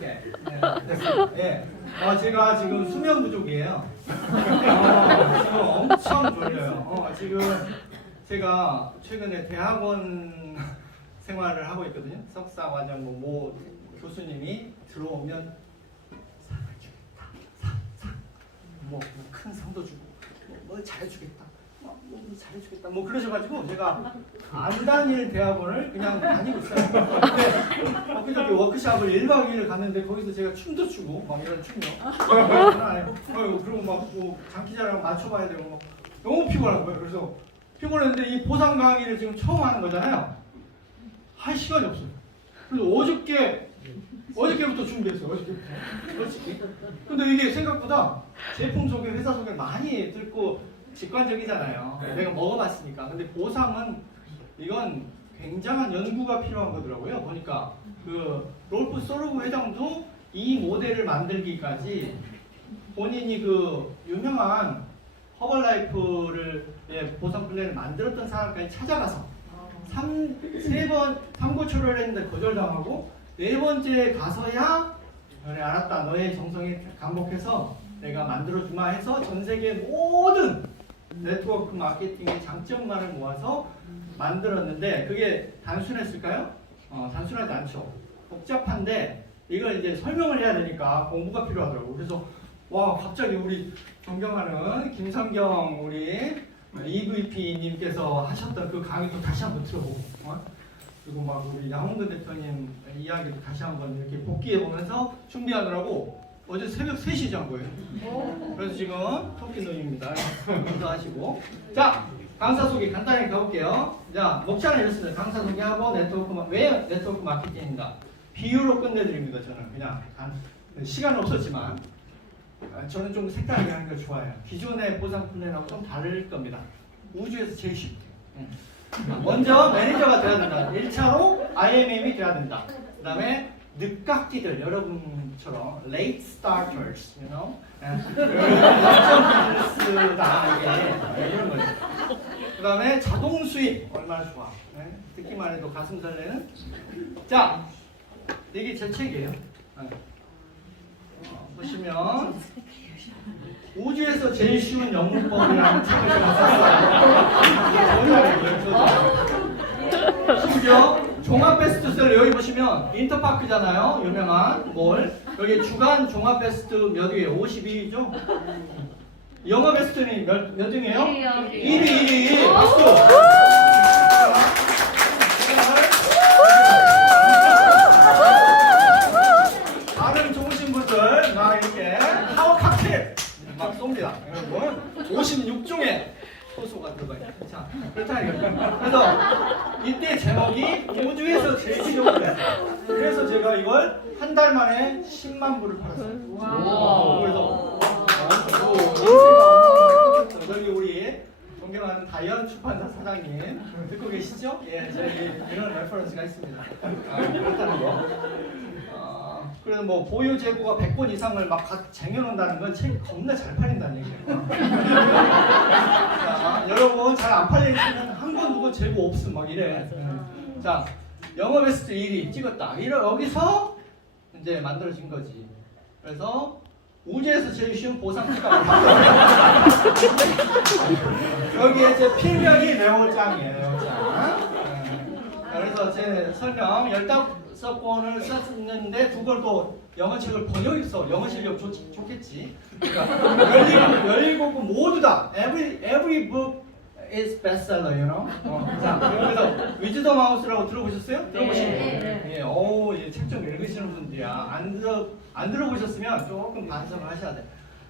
오케이. 네, 됐습니다. 예. 제가 지금 수면 부족이에요. 지금 엄청 졸려요. 지금 제가 최근에 대학원 생활을 하고 있거든요. 석사 과정 모 교수님이 들어오면 상을 주겠다. 뭐 큰 상도 주고 뭐 잘해주겠다. 뭐 잘해주겠다. 뭐 그러셔가지고 제가 안 다닐 대학원을 그냥 다니고 있어요. 근데 그저께 워크숍을 1박 2일 갔는데 거기서 제가 춤도 추고 막 이런 춤요. 그리고 막뭐 장기자랑 맞춰봐야 되고 뭐 너무 피곤한 거예요. 그래서 피곤했는데 이 보상 강의를 지금 처음 하는 거잖아요. 할 시간이 없어요. 그래서 어저께부터 준비했어요. 어저께부터. 근데 이게 생각보다 제품 소개, 회사 소개를 많이 듣고 직관적이잖아요. 내가 먹어봤으니까. 근데 보상은 이건 굉장한 연구가 필요한 거더라고요. 보니까 그 롤프 소르브 회장도 이 모델을 만들기까지 본인이 그 유명한 허벌라이프를 보상 플랜을 만들었던 사람까지 찾아가서 3고초를 했는데 거절당하고 4번째 가서야 그래 알았다 너의 정성이 감복해서 내가 만들어주마 해서 전 세계 모든 네트워크 마케팅의 장점만을 모아서 만들었는데 그게 단순했을까요? 단순하지 않죠. 복잡한데 이걸 이제 설명을 해야 되니까 공부가 필요하더라고요. 그래서 와 갑자기 우리 존경하는 김성경 우리 EVP님께서 하셨던 그 강의도 다시 한번 들어보고 그리고 막 우리 양홍근 대표님 이야기도 다시 한번 이렇게 복기해 보면서 준비하느라고 어제 새벽 3시에 잔 거예요. 그래서 지금 토끼 눈입니다. 인사하시고 자 강사 소개 간단히 가볼게요. 자 목차는 이렇습니다. 강사 소개하고 왜 네트워크 마케팅인가 비유로 끝내드립니다. 저는 그냥 시간은 없었지만 저는 좀 색다르게 하는 걸 좋아해요. 기존의 보상 플랜하고 좀 다를 겁니다. 우주에서 제일 쉽게. 먼저 매니저가 돼야 된다. 1차로 IMM이 돼야 된다. 그 다음에 늦깎이들 여러분처럼 late starters, you know, 비즈니스다 이게 이런 거죠. 그 다음에 자동 수입 얼마나 좋아. 듣기만 해도 가슴 설레는. 자, 이게 제 책이에요. 보시면 우주에서 제일 쉬운 영문법이라는 책을 제가 썼어요. 심지어 종합 베스트셀러 여기 보시면 인터파크잖아요. 유명한 몰. 여기 주간 종합 베스트 몇 위에요? 52위죠? 영어 베스트는 몇 등이에요? 1위. 박수! 발음 좋으신 분들 막 이렇게 파워 칵테일 막 쏩니다. 여러분 56종의 효소가 들어가요. 자 그렇다니까요. 그래서 이때 제목이 우주에서 제일 쉬운 거예요. 그래서 제가 이걸 한 달 만에 10만 부를 팔았어요. 그래서 여기 우리 존경하는 다이언 출판사 사장님 듣고 계시죠? 예, 저희 이런 레퍼런스가 있습니다. 그렇다는 거. 그래서 뭐 보유 재고가 100권 이상을 막 쟁여놓는다는 건 책이 겁나 잘 팔린다는 얘기예요. 자, 여러분 잘 안 팔리시면 한 권 두고 재고 없음 막 이래. 자, 영어 베스트 1위 찍었다. 여기서 이제 만들어진 거지. 그래서 우주에서 제일 쉬운 보상 특강을 여기에 제 필명이 메모장이에요. 메모장. 그래서 제 설명 15권을 썼는데 2권 또 영어책을 번역해서 영어 실력 좋겠지. 그러니까 17권 모두 다 every book is bestseller, you know. 자, 그래서 위즈덤 하우스라고 들어보셨어요? 들어보시면 예, 책 좀 읽으시는 분들이야. 안 들어보셨으면 조금 반성을 하셔야 돼.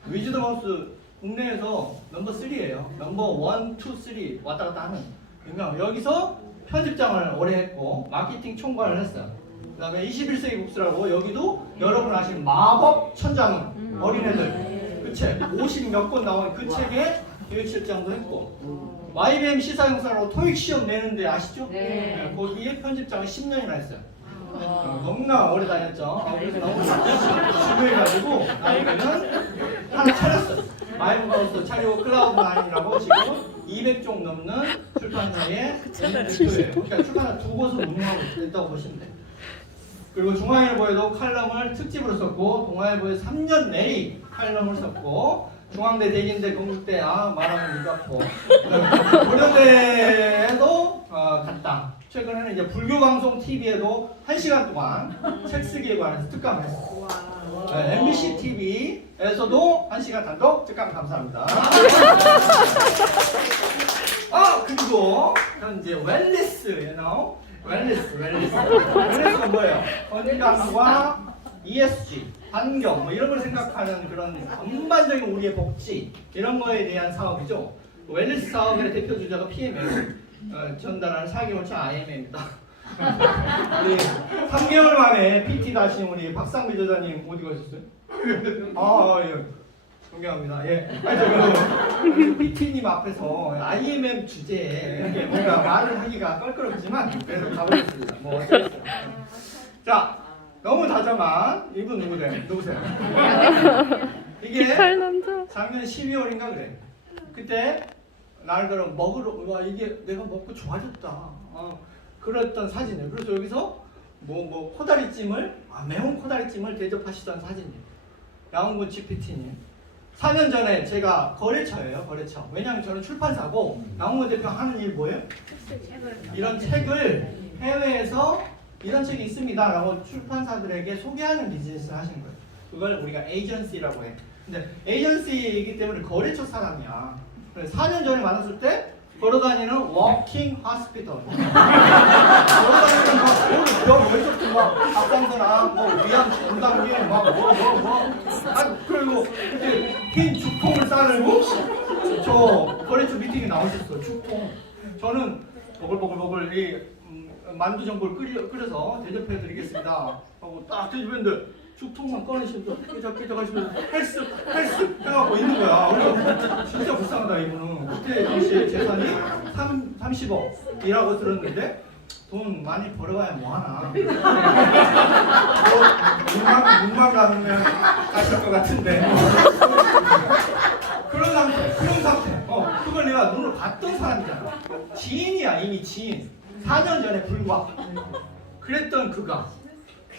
위즈덤 하우스 국내에서 넘버 3예요. 넘버 1, 2, 3 왔다 갔다 하는 유명. 여기서 편집장을 오래 했고 마케팅 총괄을 했어요. 그 다음에 21세기 국수라고 여기도 여러분 아시는 마법 천장은 어린애들 그 책 50몇 권 나온 그 책에 교육실장도 했고 YBM 시사형사라고 토익 시험 내는데 아시죠? 네. 거기에 편집장을 10년이나 했어요. 너무나 오래 다녔죠. 그래서 너무 지루해가지고 나중에는 하나 차렸어요. 마이브하우스 차리고 클라우드9이라고 지금 200종 넘는 출판사의 대표예요. 그러니까 출판사 2곳을 운영하고 있다고 보시면 돼요. 그리고 중앙일보에도 칼럼을 특집으로 썼고, 동아일보에 3년 내리 칼럼을 썼고, 중앙대, 대진대, 건국대, 말하면 이거 아프고, 고려대에도 갔다. 최근에는 이제 불교방송 TV에도 1시간 동안 책 쓰기에 관해서 특강을 했어요. 네, MBC TV에서도 1시간 단독 특강 감사합니다. 그리고 현재 웰니스, 웰니스가 뭐예요? 건강과 ESG, 환경, 뭐 이런 걸 생각하는 그런 전반적인 우리의 복지, 이런 거에 대한 사업이죠. 웰니스 사업의 대표 주자가 PM이에요. 전달하는 4개월차 IMA입니다. 우리 3개월 만에 PT 다신 우리 박상비 저자님 어디 가셨어요? 예. 존경합니다. 예. PT님 앞에서 IMM 주제에 이렇게 뭔가 말을 하기가 껄끄럽지만 그래도 가보겠습니다. 뭐 어쩌겠어요. 자, 너무 다정한 이분 누구세요? 이게 작년 12월인가 그래. 그때 날들은 먹으러 이게 내가 먹고 좋아졌다. 그랬던 사진이에요. 그래서 여기서 뭐 코다리찜을 매운 코다리찜을 대접하시던 사진이에요. 양홍근 GPT님. 4년 전에 제가 거래처예요. 왜냐하면 저는 출판사고 양홍근 대표 하는 일 뭐예요? 이런 책을 해외에서 이런 책이 있습니다 라고 출판사들에게 소개하는 비즈니스를 하시는 거예요. 그걸 우리가 에이전시라고 해. 근데 에이전시이기 때문에 거래처 사람이야. 4년 전에 만났을 때 걸어다니는 워킹 호스피털. 걸어다니는 여기서부터 앞장서나 위암 전담기 그리고 그때 흰 죽통을 싸르고 저 거래처 미팅에 나오셨어요. 죽통. 저는 보글보글 이 만두 전골 끓여서 대접해드리겠습니다 하고 딱 대접했는데 죽통만 꺼내시면서 깨작 하시면서 헬스 해갖고 있는 거야. 그래서 진짜 불쌍하다 이분은. 그때 당시에 재산이 30억이라고 들었는데 돈 많이 벌어봐야 뭐하나. 눈만 감으면 가실 것 같은데. 그런 상태. 그걸 내가 눈으로 봤던 사람이잖아. 지인이야, 이미 지인. 4년 전에 불과. 그랬던 그가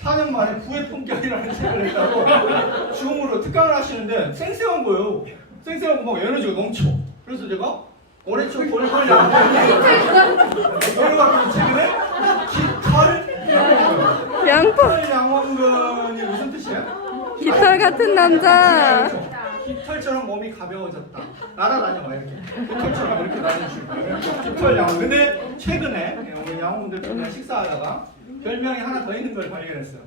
4년 만에 부의 품격이라는 책을 냈다고 줌으로 특강을 하시는데 쌩쌩한 거예요. 쌩쌩하고 막 에너지가 넘쳐. 그래서 제가 올해초 볼빨리 안 되는데 여러분 최근에 깃털 양원근이 무슨 뜻이에요? 깃털 같은 남자. 깃털처럼 몸이 가벼워졌다. 날아다녀봐 이렇게. 깃털처럼 이렇게 날아주실 거예요. 깃털 양원. 근데 최근에 우리 양원 대표랑 식사하다가 별명이 하나 더 있는 걸 발견했어요.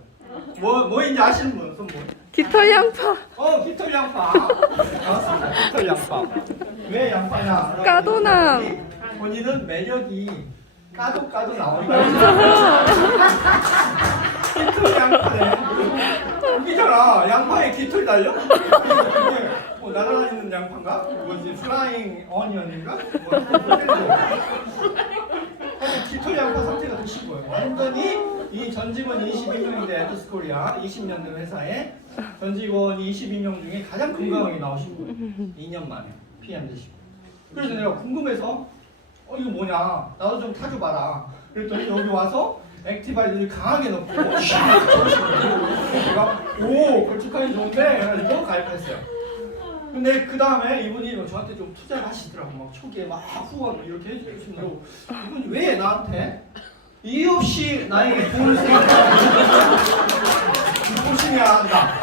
뭐인지 아시는 분? 손 뭐? 깃털 양파. 깃털 양파. 맞습니다. 깃털 양파. 왜 양파냐? 까도남. 본인은 매력이 까도 나오니까. 깃털 양파네. 웃기잖아. 양파에 깃털 달려? 이게 날아다니는 양파인가? 뭐지? 플라잉 어니언인가? 깃털 양파 상태가 드신 거예요. 완전히 이 전 직원 22명인데 에토스코리아 20년 된 회사에 전 직원 22명 중에 가장 건강하게 나오신 거예요. 2년 만에 PM 되시고. 그래서 내가 궁금해서 이거 뭐냐? 나도 좀 타줘봐라. 그랬더니 여기 와서 액티바이드를 강하게 넣고 제가 걸쭉하니 좋은데 그래가지고 가입했어요. 근데 그 다음에 이분이 저한테 좀 투자를 하시더라고. 막 초기에 막 후원 이렇게 해주신다고. 이분이 왜 나한테 이유 없이 나에게 돈을 쓰니까 조심해야 한다.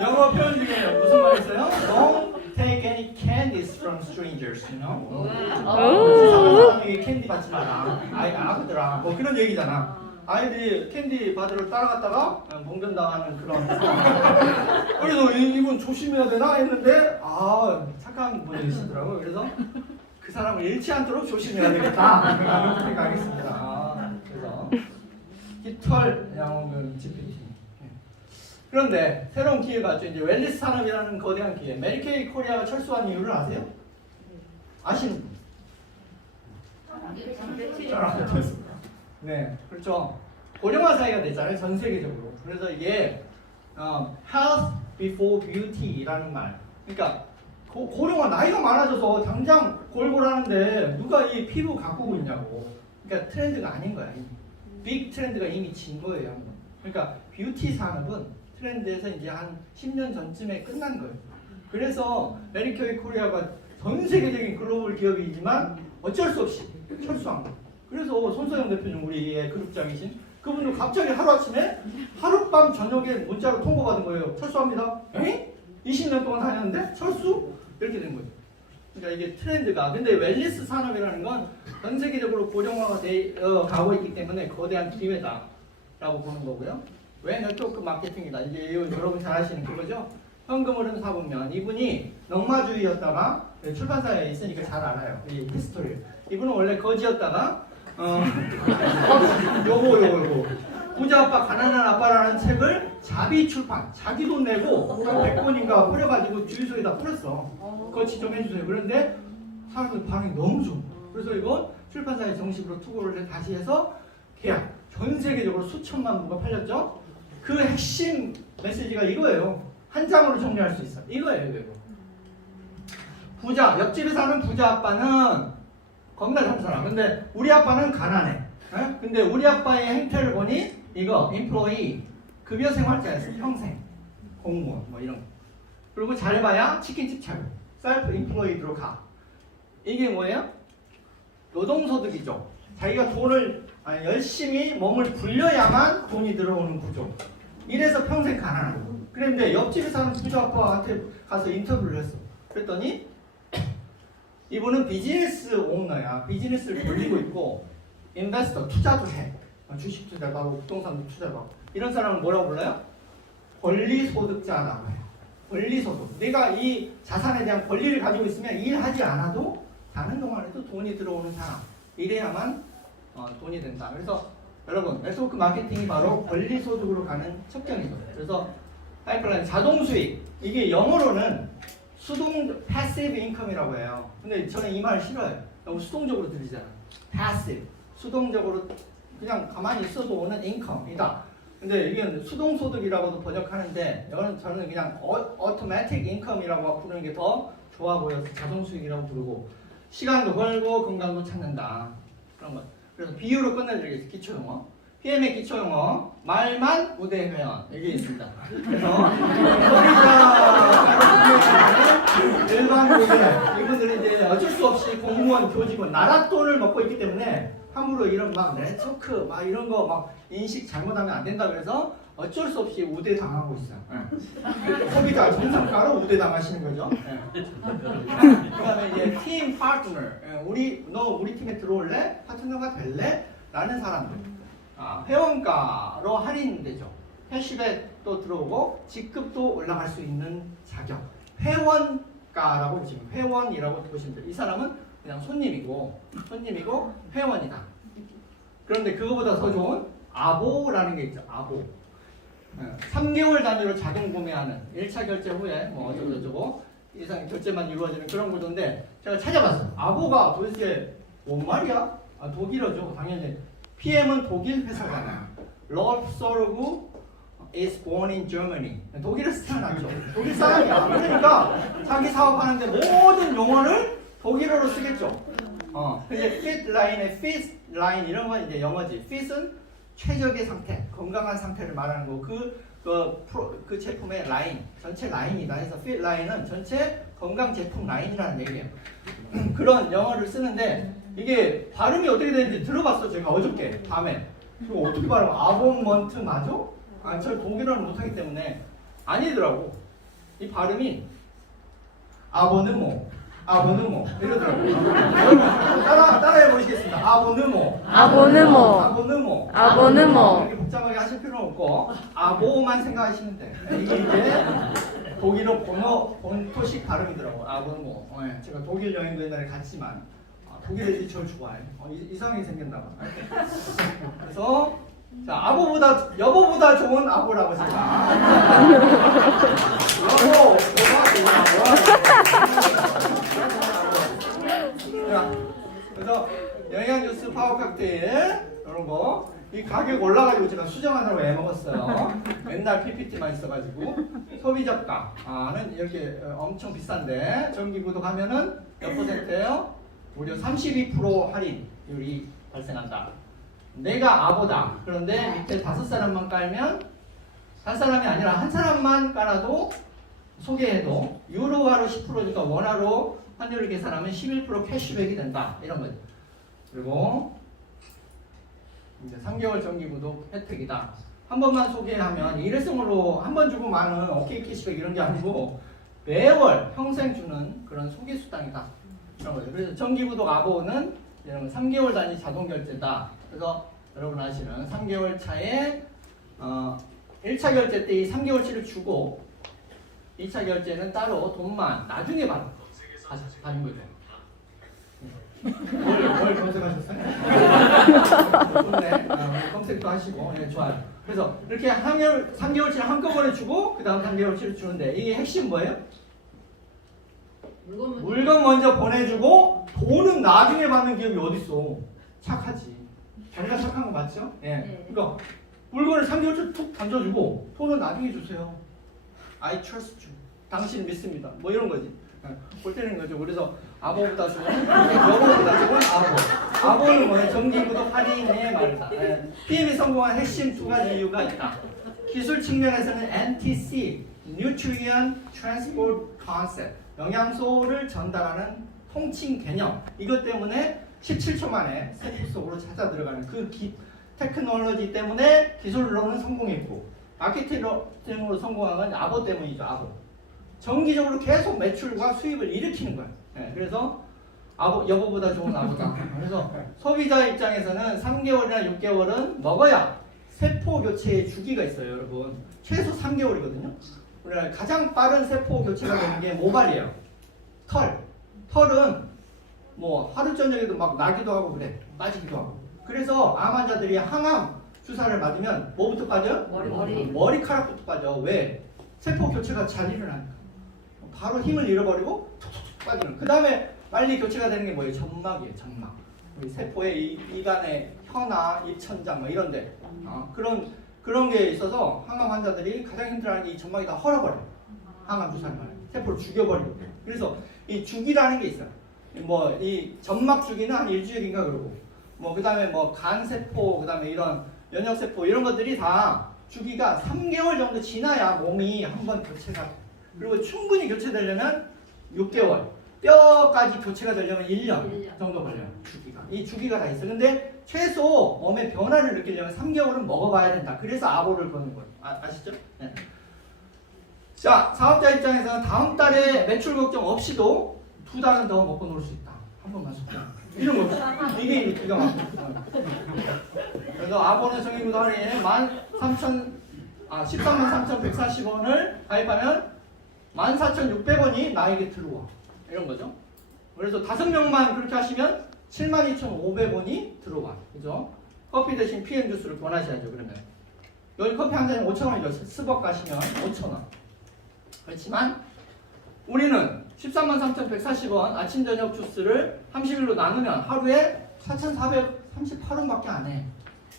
영어 표현 중에 무슨 말 있어요? Don't take any candies from strangers, you know? 사람에게 캔디 받지 마라. 아이가 아프더라. 뭐 그런 얘기잖아. 아이들이 캔디 받으러 따라갔다가 봉변당하는 그런 상황. 그래서 이분 조심해야 되나 했는데 착한 분이시더라고요. 그래서 그 사람을 잃지 않도록 조심해야 되겠다. 그렇게 생각하겠습니다. 그래서 깃털 양홍근 GPT. 그런데 새로운 기회가 왔죠. 이제 웰니스 산업이라는 거대한 기회. 메리케이 코리아가 철수한 이유를 아세요? 아시는 분? 잘 알겠습니다. 네, 그렇죠. 고령화 사회가 됐잖아요, 전 세계적으로. 그래서 이게 health before beauty라는 말. 그러니까 고령화 나이가 많아져서 당장 골골하는데 누가 이 피부 가꾸고 있냐고. 그러니까 트렌드가 아닌 거야. 빅 트렌드가 이미 진 거예요. 그러니까 뷰티 산업은 트렌드에서 이제 한 10년 전쯤에 끝난 거예요. 그래서 매니큐어 코리아가 전 세계적인 글로벌 기업이지만 어쩔 수 없이 철수한 거예요. 그래서 손소영 대표님 우리의 그룹장이신 그분도 갑자기 하루아침에 하룻밤 저녁에 문자로 통보받은 거예요. 철수합니다. 에? 20년 동안 다녔는데 철수? 이렇게 된 거죠. 그러니까 이게 트렌드가 근데 웰니스 산업이라는 건 전 세계적으로 고령화가 가고 있기 때문에 거대한 기회다라고 보는 거고요. 왜 네트워크 마케팅이다. 이게 여러분 잘 아시는 그거죠. 현금 흐름 사보면 이분이 넉마주의였다가 출판사에 있으니까 잘 알아요. 이 히스토리를. 이분은 원래 거지였다가 요거 부자 아빠 가난한 아빠라는 책을 자비 출판 자기 돈 내고 100권인가 뿌려가지고 주유소에다 뿌렸어. 거치 좀 해주세요. 그런데 사람들 반응이 너무 좋은 거야. 그래서 이건 출판사에 정식으로 투고를 다시 해서 계약 전 세계적으로 수천만 부가 팔렸죠. 그 핵심 메시지가 이거예요. 한 장으로 정리할 수 있어. 이거예요. 이거. 부자 옆집에 사는 부자 아빠는 겁나 잘 살아. 근데 우리 아빠는 가난해. 에? 근데 우리 아빠의 행태를 보니 이거 인플로이 급여 생활자였어. 평생 공무원 뭐 이런 거. 그리고 잘해봐야 치킨집 차려. 셀프 인플로이드로 가. 이게 뭐예요? 노동소득이죠. 자기가 돈을 열심히 몸을 굴려야만 돈이 들어오는 구조. 이래서 평생 가난한 거. 그런데 옆집에 사는 부자 아빠한테 가서 인터뷰를 했어. 그랬더니 이분은 비즈니스 오너야. 비즈니스를 돌리고 있고 인베스터 투자도 해. 주식 투자도 하고 부동산도 투자도 하고. 이런 사람을 뭐라고 불러요? 권리소득자라고 해요. 권리소득. 내가 이 자산에 대한 권리를 가지고 있으면 일하지 않아도 자는 동안에도 돈이 들어오는 사람. 이래야만 돈이 된다. 그래서 여러분 네트워크 마케팅이 바로 권리소득으로 가는 척경이죠. 그래서 파이프라인 자동 수익. 이게 영어로는 수동 passive income이라고 해요. 근데 저는 이 말 싫어요. 너무 수동적으로 들리잖아. passive. 수동적으로 그냥 가만히 있어도 오는 income이다. 근데 이게 수동소득이라고도 번역하는데 저는 그냥 automatic income이라고 부르는 게 더 좋아 보여서 자동수익이라고 부르고 시간도 벌고 건강도 찾는다. 그런 것. 그래서 비유로 끝내드리겠습니다. 기초용어. PM의 기초용어. 말만 우대 회원. 여기 있습니다. 그래서 소비자 일반 고객 이분들이 이제 어쩔 수 없이 공무원, 교직원, 나라 돈을 먹고 있기 때문에 함부로 이런 막 네트워크 막 이런 거 막 인식 잘못하면 안 된다 그래서 어쩔 수 없이 우대 당하고 있어요. 네. 소비자 정상가로 우대 당하시는 거죠. 네. 그다음에 이제 팀 파트너. 너 우리 팀에 들어올래? 파트너가 될래? 라는 사람들. 회원가로 할인되죠. 캐시백도 들어오고 직급도 올라갈 수 있는 자격. 회원가라고 보시면 회원이라고 보시면 돼요. 이 사람은 그냥 손님이고 회원이다. 그런데 그거보다 더 좋은 아보라는 게 있죠. 아보. 3개월 단위로 자동 구매하는 1차 결제 후에 뭐 어쩌고저쩌고 이상 결제만 이루어지는 그런 구조인데 제가 찾아봤어요. 아보가 도대체 뭔 말이야? 독일어죠. 당연히. PM은 독일 회사잖아요. 럽소르그 is born in Germany. 독일에서 태어났죠. 독일 사람이야. 그러니까 자기 사업하는데 모든 용어를 독일어로 쓰겠죠. 이제 fit 라인의 fit 라인 이런 건 이제 영어지. fit은 최적의 상태, 건강한 상태를 말하는 거. 그 제품의 라인, 전체 라인이다 해서 fit 라인은 전체 건강 제품 라인이라는 얘기예요. 그런 영어를 쓰는데 이게 발음이 어떻게 되는지 들어봤어. 제가 어저께 밤에. 이거 어떻게 발음? 아본먼트 맞아? 저 독일어는 못하기 때문에 아니더라고. 이 발음이 아보느모 이러더라고요. 여러분 따라해 보시겠습니다. 아보느모. 이렇게 복잡하게 하실 필요는 없고 아보만 생각하시면 돼. 이게 이제 독일어 본토식 발음이더라고요. 아보느모. 제가 독일 여행도 옛날에 갔지만 독일 애들이 저를 좋아해. 이상하게 생겼나 봐. 그래서 자, 여보보다 좋은 아보라고 제가. 여보, 그래서 영양주스 파워 칵테일 이런 거. 이 가격 올라가지고 제가 수정하느라고 애먹었어요. 맨날 PPT만 있어가지고 소비자가는 이렇게 엄청 비싼데 정기구독 하면은 몇 %예요? 무려 32% 할인율이 발생한다. 내가 아보다. 그런데 밑에 5사람만 깔면 한 사람이 아니라 한 사람만 깔아도 소개해도 유로화로 10%니까 원화로 환율을 계산하면 11% 캐시백이 된다. 이런 거죠. 그리고 이제 3개월 정기구독 혜택이다. 한 번만 소개하면 일회성으로 한 번 주고 많은 오케이 캐시백 이런 게 아니고 매월 평생 주는 그런 소개 수당이다. 이런 거죠. 그래서 정기구독 아보는 이런 거 3개월 단위 자동 결제다. 그래서 여러분 아시는 3개월 차에 1차 결제 때 이 3개월치를 주고 2차 결제는 따로 돈만 나중에 받는 거죠. 뭘 검색하셨어요? 좋네. 검색도 하시고. 네, 좋아요. 그래서 이렇게 3개월치를 한꺼번에 주고 그 다음 3개월치를 주는데 이게 핵심 뭐예요? 물건 먼저 보내주고 돈은 나중에 받는 기업이 어딨어. 착하지. 자기가 착한 거 맞죠? 예. 네. 그러니까 물건을 3개월치 툭 던져주고 돈은 나중에 주세요. I trust you. 당신 믿습니다. 뭐 이런 거지. 볼 때는 거죠. 그래서 아보보다 좋은 여보보다 좋은 아보. 아보는 뭐예요? 정기구독 할인의 말이다. 예. PM이 성공한 핵심 2가지 이유가 있다. 기술 측면에서는 NTC, Nutrient Transport Concept, 영양소를 전달하는 통칭 개념. 이것 때문에 17초 만에 세포 속으로 찾아 들어가는 그 테크놀로지 때문에 기술로는 성공했고 마케팅으로 성공한 건 아보 때문이죠. 아보. 정기적으로 계속 매출과 수입을 일으키는 거예요. 네, 그래서 여보보다 좋은 아보다. 그래서 소비자 입장에서는 3개월이나 6개월은 먹어야 세포 교체의 주기가 있어요, 여러분. 최소 3개월이거든요. 우리가 가장 빠른 세포 교체가 되는 게 모발이에요. 털은 뭐 하루 저녁에도 막 나기도 하고 그래, 빠지기도 하고. 그래서 암 환자들이 항암 주사를 맞으면 뭐부터 빠져? 머리카락부터 빠져. 왜? 세포 교체가 잘 일어나니까. 바로 힘을 잃어버리고 툭툭툭 빠지는. 그 다음에 빨리 교체가 되는 게 뭐예요? 점막이에요. 점막. 우리 세포의 이간의 혀나 입천장 뭐 이런데 그런 게 있어서 항암 환자들이 가장 힘들어하는 게 이 점막이 다 헐어버려요. 항암 주사를 맞으면 세포를 죽여버리고. 그래서 이 주기라는 게 있어요. 뭐 이 점막 주기는 한 일주일인가 그러고. 뭐 그 다음에 뭐 간세포, 그 다음에 이런 면역세포 이런 것들이 다 주기가 3개월 정도 지나야 몸이 한번 교체가 돼. 그리고 충분히 교체되려면 6개월, 뼈까지 교체가 되려면 1년 정도 걸려요. 주기가. 이 주기가 다 있어. 근데 최소 몸의 변화를 느끼려면 3개월은 먹어봐야 된다. 그래서 아보를 거는 거예요. 아시죠? 네. 자, 사업자 입장에서는 다음 달에 매출 걱정 없이도 2달은 더 먹고 놀 수 있다. 한 번만 속고. 이런 거죠. 이게 기가 막혀요. 그래서 아보는 정기구독 할인 133,140원을 가입하면 14,600원이 나에게 들어와. 이런 거죠. 그래서 5명만 그렇게 하시면 72,500원이 들어와. 그죠? 커피 대신 PM 주스를 권하셔야죠. 그러면 여기 커피 한 잔에 5,000원이죠. 스벅 가시면 5,000원. 그렇지만 우리는 133,140원 아침 저녁 주스를 30일로 나누면 하루에 4,438원밖에 안 해.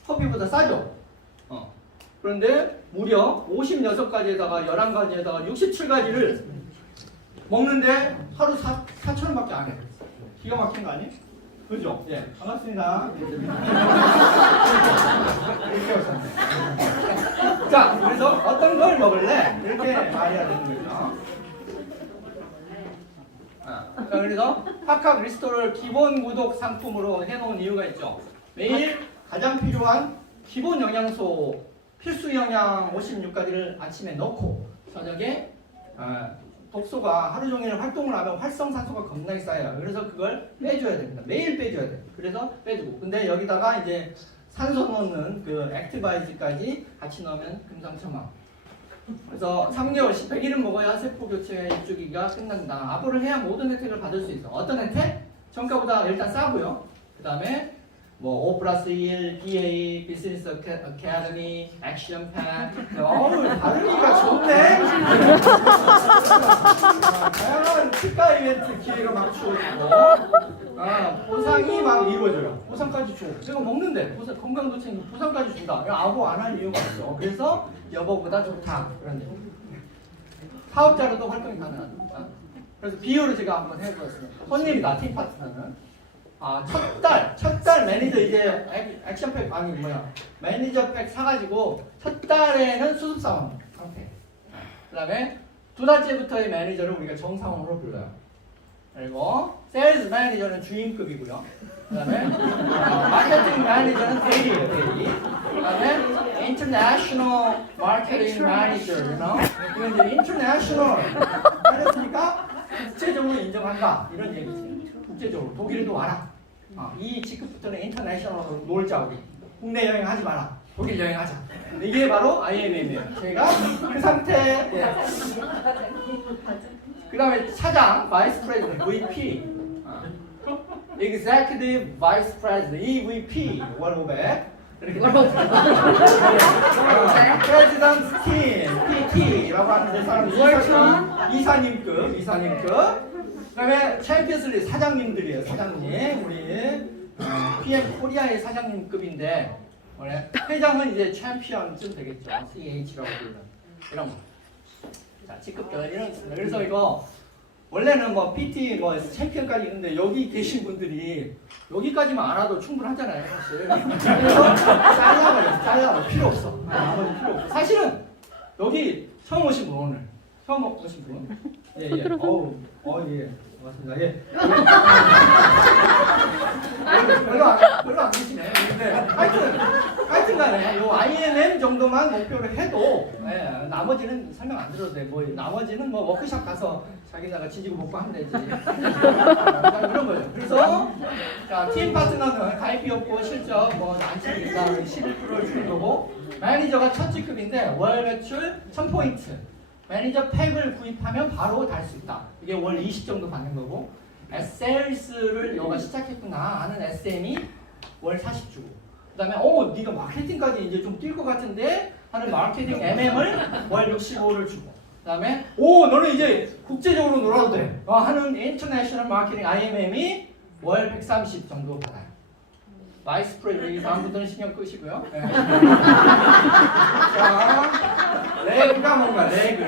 커피보다 싸죠? 그런데 무려 56가지에다가 11가지에다가 67가지를 먹는데 하루 4,000원밖에 안 해. 기가 막힌 거 아니에요? 그죠? 예, 반갑습니다. 이렇게 오셨네. 자, 그래서 어떤 걸 먹을래? 이렇게 말해야 되는 거죠. 그래서 파카 리스토를 기본 구독 상품으로 해놓은 이유가 있죠. 매일 가장 필요한 기본 영양소 필수 영양 56가지를 아침에 넣고 저녁에 독소가 하루 종일 활동을 하면 활성산소가 겁나게 쌓여요. 그래서 그걸 빼줘야 됩니다. 매일 빼줘야 돼요. 그래서 빼주고. 근데 여기다가 이제 산소 넣는 그 액티바이즈까지 같이 넣으면 금상첨화. 그래서 3개월, 100일은 먹어야 세포 교체 일주기가 끝난다. 아보를 해야 모든 혜택을 받을 수 있어. 어떤 혜택? 정가보다 일단 싸고요. 그 다음에 뭐 5+1, BA, 비즈니스 어카데미, 액션팩. 어우, 발음이가 좋네. 다양한 특가 이벤트 기회가 막 주어지고 보상이 막 이루어져요. 보상까지 줘. 내가 먹는데 건강도 챙기고 보상까지 준다. 아보 안 할 이유가 없어. 그래서 여보보다 좋다. 그런데 사업자로도 활동이 가능하다. 그래서 비유를 제가 한번 해보았습니다. 손님이다. 팀 파트너는 첫 달 매니저 이제 액션팩 아니 뭐야 매니저 팩 사가지고 첫 달에는 수습사원 상태. 그다음에 두 달째부터의 매니저를 우리가 정사원으로 불러요. 그리고 세일즈 매니저는 주임급이고요. 그다음에 마케팅 매니저는 대리예요, 대리. 그다음에 인터내셔널 마케팅 매니저, 이건 이제 인터내셔널 그랬으니까 국제적으로 인정한다 이런 얘기지. 국제적으로 독일에도 와라. 이 직급부터는 인터내셔널로 놀자 우리. 국내 여행 하지 마라. 독일 여행하자. 이게 바로 IMM이에요. 저희가 그 상태. 예. 그 다음에 차장, 바이스 프레지던트, VP, Executive Vice President, EVP, 1,500 이렇게 President Team, PT라고 하는데 사람이 이사님급, 그 다음에 챔피언스리그 사장님들이에요, 사장님. 우리 PM 코리아의 사장님급인데 회장은 이제 챔피언쯤 되겠죠, CH라고 부르는 이런 거. 자, 직급별 이런 있습니다. 그래서 이거 원래는 뭐 PT 뭐 챔피언까지 있는데 여기 계신 분들이 여기까지만 알아도 충분하잖아요, 사실. 그래서 잘라버려. 필요 없어. 나머지 필요 없어. 사실은 여기 처음 오신 분 오늘 처음 오신 분. 예. 예. 고맙습니다. 예. 별로 안 계시네. 근데 하여튼간에 요 IMM 정도만 목표를 해도 나머지는 설명 안 들어도 돼. 뭐 나머지는 뭐 워크숍 가서 자기네가 지지고 먹고 하면 되지. 그런 거죠. 그래서 자, 팀 파트너는 가입비 없고 실적 뭐안 치니까 11%를 주는 거고 매니저가 첫 직급인데 월 매출 1000포인트. 매니저 팩을 구입하면 바로 달 수 있다. 이게 월 20 정도 받는 거고 세일스를 너가 시작했구나 하는 SM이 월 40 주고 그 다음에 네가 마케팅까지 이제 좀 뛸 것 같은데 하는 마케팅 MM을 월 65를 주고 그 다음에 너는 이제 국제적으로 놀아도 돼 하는 인터내셔널 마케팅 IMM이 월 130 정도 받아요. 바이스 프레지던트 이 다음부터는 신경 끄시고요. 네. 자, 레그가 뭔가 레그.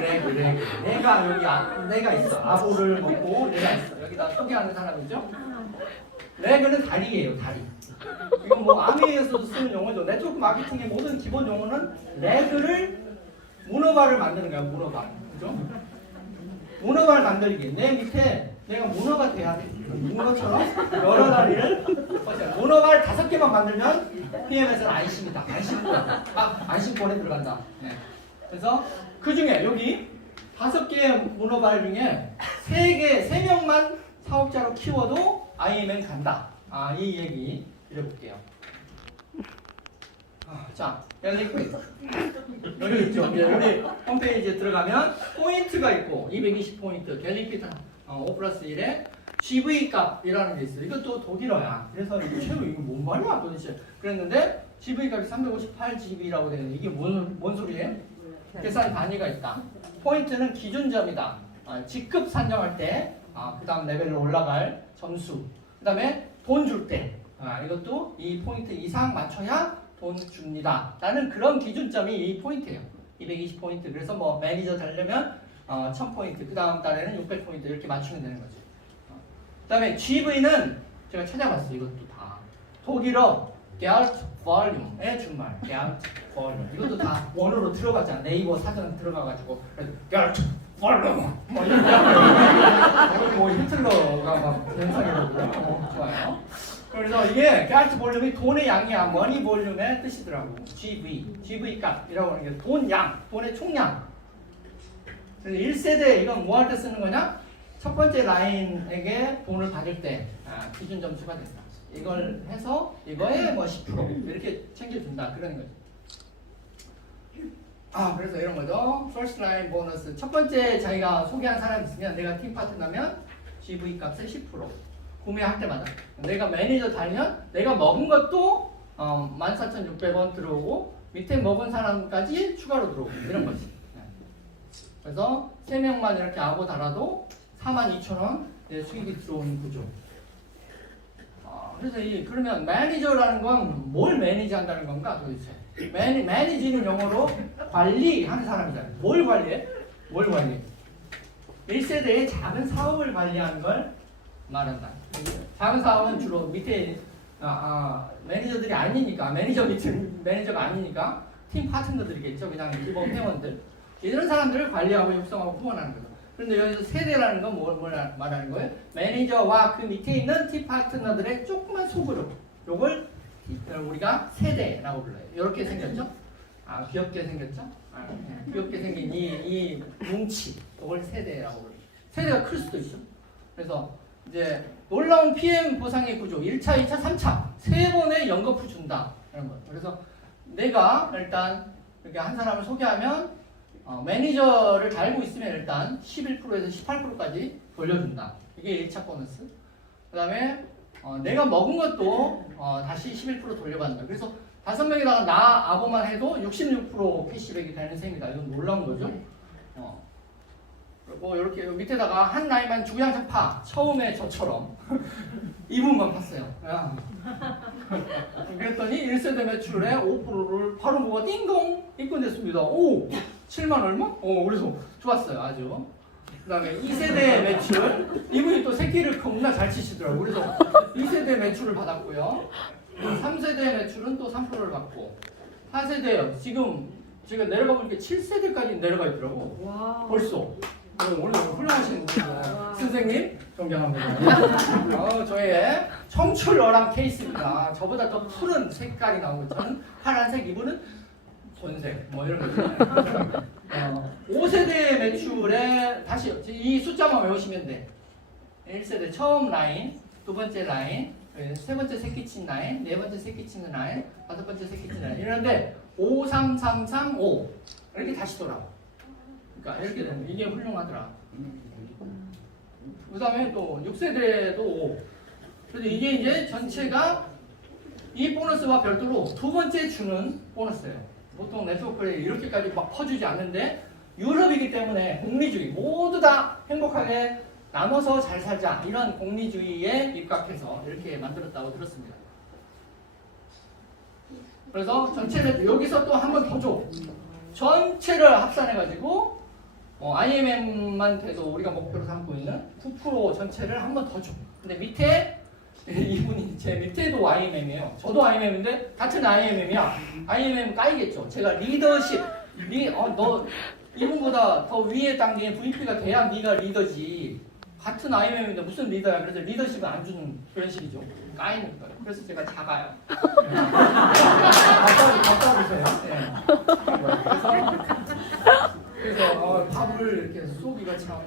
내가 여기 내가 있어. 아보를 먹고 내가 있어. 여기다 소개하는 사람이죠. 레그는 다리예요, 다리. 이건 뭐 아미에서도 쓰는 용어죠. 네트워크 마케팅의 모든 기본 용어는 레그를 문어발을 만드는 거야, 문어발. 그죠? 문어발 만들기. 내 밑에 내가 문어가 돼야 돼. 문어처럼 여러 다리를 문어발 5개만 만들면 PM에서는 안심이다. 안심권에 들어간다. 네. 그래서 그 중에 여기 5개의 문어발 중에 3명만 사업자로 키워도 IMM 간다. 이 얘기 드려볼게요. 자, 갤리퀴드 여기 있죠. 우리 홈페이지에 들어가면 포인트가 있고 220포인트 갤리퀴드 5+1에 GV 값이라는 게 있어요. 이것도 독일어야. 그래서 이거 최고 이거 뭔 말이야 도대체. 그랬는데 GV 값이 358GB라고 되어 있는데 이게 뭔 소리예요? 계산 단위가 있다. 포인트는 기준점이다. 직급 산정할 때, 그 다음 레벨로 올라갈 점수. 그 다음에 돈 줄 때, 이것도 이 포인트 이상 맞춰야 돈 줍니다. 라는 그런 기준점이 이 포인트예요. 220포인트. 그래서 뭐 매니저 되려면 1000포인트. 그 다음 달에는 600포인트 이렇게 맞추면 되는 거죠. 그 다음에 GV는 제가 찾아봤어요. 이것도 다. 독일어 Geld Volume의 준말. Geld Volume. 이것도 다 원어로 들어가잖아. 네이버 사전 들어가가지고 Geld Volume. 뭐 히틀러가 막 연상해보고요. 좋아요. 그래서 이게 Geld Volume이 돈의 양이야. 머니 볼륨의 뜻이더라고. GV 값이라고 하는 게 돈 양, 돈의 총량. 그래서 1세대 이건 뭐 할 때 쓰는 거냐? 첫 번째 라인에게 돈을 받을 때 기준 점수가 된다. 이걸 해서 이거에 뭐 10% 이렇게 챙겨준다 그런 거죠. 그래서 이런 거죠. First line 보너스. 첫 번째 자기가 소개한 사람이 있으면 내가 팀 파트너면 GV 값을 10% 구매할 때마다. 내가 매니저 달면 내가 먹은 것도 14,600원 들어오고 밑에 먹은 사람까지 추가로 들어오고 이런 거지. 그래서 3명만 이렇게 하고 달아도 42,000원 수익이 들어오는 구조. 그래서 그러면 매니저라는 건 뭘 매니지한다는 건가 도대체? 매니지는 영어로 관리하는 사람이잖아요. 뭘 관리해? 1세대의 작은 사업을 관리하는 걸 말한다. 작은 사업은 주로 밑에 매니저들이 아니니까 매니저가 아니니까 팀 파트너들이겠죠. 그냥 기본 회원들 이런 사람들을 관리하고 육성하고 후원하는 거죠. 그런데 여기서 세대라는 건 뭘 말하는 거예요? 매니저와 그 밑에 있는 팀 파트너들의 조그만 소그룹 요걸 우리가 세대라고 불러요. 이렇게 생겼죠? 귀엽게 생겼죠? 귀엽게 생긴 이 뭉치 이걸 세대라고 불러요. 세대가 클 수도 있죠. 그래서 이제 놀라운 PM 보상의 구조 1차, 2차, 3차 세 번의 연거푸 준다 이런 거. 그래서 내가 일단 이렇게 한 사람을 소개하면 매니저를 달고 있으면 일단 11%에서 18%까지 돌려준다. 이게 1차 보너스. 그 다음에 내가 먹은 것도 다시 11% 돌려받는다. 그래서 5명에다가 나 아보만 해도 66% 캐시백이 되는 셈이다. 이건 놀라운 거죠. 그리고 이렇게 밑에다가 한 라인만 주구장창 파. 처음에 저처럼 2분만 팠어요. 그랬더니 1세대 매출의 5%를 바로 뭐가 띵동 입금됐습니다. 오! 7만 얼마? 그래서 좋았어요. 아주. 그 다음에 2세대 매출 이분이 또 새끼를 겁나 잘 치시더라고요. 그래서 2세대 매출을 받았고요. 3세대 매출은 또 3%를 받고 4세대요. 지금 제가 내려가 보니까 7세대까지 내려가 있더라고. 와. 벌써. 오늘 훌륭하신 분이에요. 선생님 존경합니다. 저의 청출어랑 케이스입니다. 저보다 더 푸른 색깔이 나오고 저는 파란색, 이분은 손색 뭐 이런 거죠. 5세대 매출에 다시 이 숫자만 외우시면 돼. 1세대 처음 라인, 두 번째 라인, 세 번째 새끼친 라인, 네 번째 새끼치는 라인, 다섯 번째 새끼치는 라인 이런데 5, 3, 3, 3, 5 이렇게 다시 돌아와. 그러니까 이렇게 되면 이게 훌륭하더라. 그 다음에 또 6세대도 5. 그래서 이게 이제 전체가 이 보너스와 별도로 두 번째 주는 보너스예요. 보통 네트워크에 이렇게까지 막 퍼주지 않는데 유럽이기 때문에 공리주의 모두 다 행복하게 나눠서 잘 살자 이런 공리주의에 입각해서 이렇게 만들었다고 들었습니다. 그래서 전체를 여기서 또 한 번 더 줘. 전체를 합산해가지고 IMM만 돼도 우리가 목표로 삼고 있는 9% 전체를 한 번 더 줘. 근데 밑에 이분이 제 밑에도 IMM이에요. 저도 IMM인데 같은 IMM이야. IMM 까이겠죠. 제가 리더십, 너 이분보다 더 위에 단계의 VP가 돼야 네가 리더지. 같은 IMM인데 무슨 리더야? 그래서 리더십을 안 주는 그런 식이죠. 까이는 거예요. 그래서 제가 작아요. 갖다 주세요. 그래서 밥을 이렇게 쏘기가 참.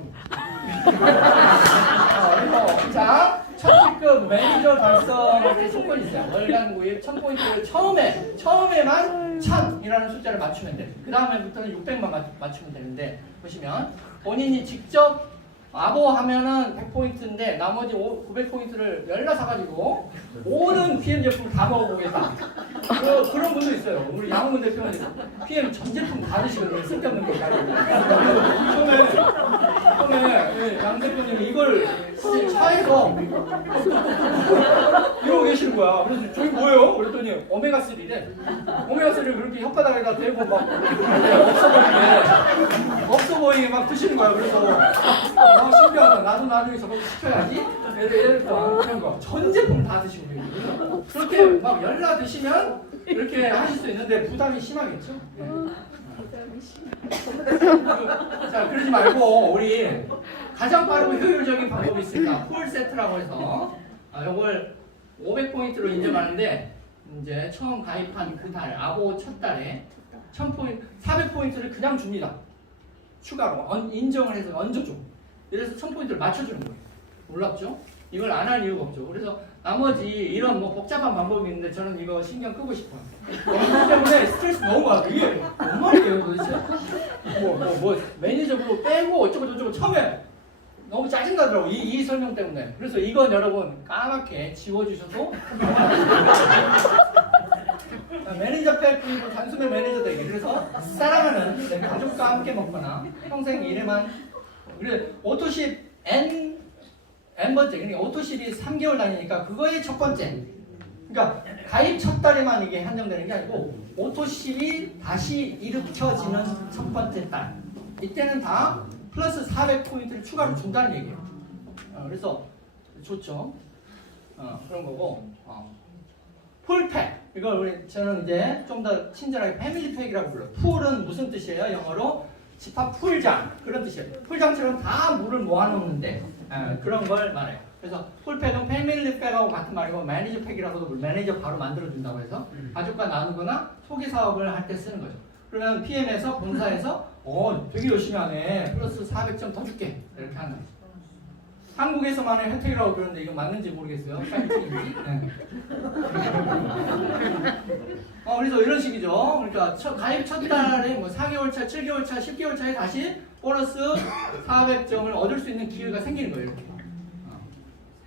그래서 자, 첫 직급 매니저 달성의 조건이 있어요. 월간 구입 1000포인트를 처음에만 1000이라는 숫자를 맞추면 돼. 그 다음에부터는 600만 맞추면 되는데 보시면 본인이 직접 아보 하면은 100포인트인데 나머지 900포인트를 열나 사가지고 모든 PM 제품을 다 먹어보겠다. 그런 분도 있어요. 우리 양훈 대표님 PM 전 제품 다 드시거든요. 쓸데없는 거 처음에 양 대표님이 이걸 차에서 이러고 계시는 거야. 그래서 저기 뭐예요? 그랬더니 오메가3래. 오메가3를 그렇게 혓바닥에다 대고 막 없어 보이게 막 드시는 거야. 그래서 신기하다. 나도 나중에 저거 시켜야지. 얘를 그런 거. 전 제품 다 드시고 계세요. 그렇게 막 열나 드시면 이렇게 하실 수 있는데 부담이 심하겠죠? 네. 자, 그러지 말고 우리 가장 빠르고 효율적인 방법이 있습니다. 풀 세트라고 해서 이걸 500포인트로 인정하는데 이제 처음 가입한 그 달, 아보 첫 달에 1000포인트, 400포인트를 그냥 줍니다. 추가로 인정을 해서 얹어줘. 이래서 1000포인트를 맞춰주는 거예요. 놀랍죠? 이걸 안 할 이유가 없죠. 그래서 나머지 이런 뭐 복잡한 방법이 있는데 저는 이거 신경 끄고 싶어요. 이것 때문에 스트레스 너무 받아요. 이게 뭔 말이에요 도대체? 매니저로 빼고 어쩌고저쩌고 처음에 너무 짜증나더라고. 이 설명 때문에. 그래서 이건 여러분 까맣게 지워주셔도 매니저 팩 그리고 단숨에 매니저 되기. 그래서 사랑하는 내 가족과 함께 먹거나 평생 일에만. 그래 오토십 N번째. 그러니까 오토십이 3개월 다니니까 그거의 첫 번째. 그러니까 가입 첫 달에만 이게 한정되는 게 아니고 오토십이 다시 일으켜지는 첫 번째 달. 이때는 다 플러스 400포인트를 추가로 준다는 얘기예요. 그래서 좋죠. 그런 거고. 풀팩. 이걸 저는 이제 좀 더 친절하게 패밀리팩이라고 불러요. 풀은 무슨 뜻이에요? 영어로 집합 풀장. 그런 뜻이에요. 풀장처럼 다 물을 모아놓는데 그런 걸 말해요. 그래서 풀팩은 패밀리팩하고 같은 말이고 매니저팩이라고도 불러요. 매니저 바로 만들어준다고 해서 가족과 나누거나 소개 사업을 할 때 쓰는 거죠. 그러면 PM에서 본사에서 되게 열심히 하네. 플러스 400점 더 줄게. 이렇게 한다. 한국에서만의 혜택이라고 그러는데 이거 맞는지 모르겠어요. 사기꾼인지. 네. 그래서 이런 식이죠. 그러니까 가입 첫 달에 뭐 4개월 차, 7개월 차, 10개월 차에 다시 보너스 400점을 얻을 수 있는 기회가 생기는 거예요. 이렇게.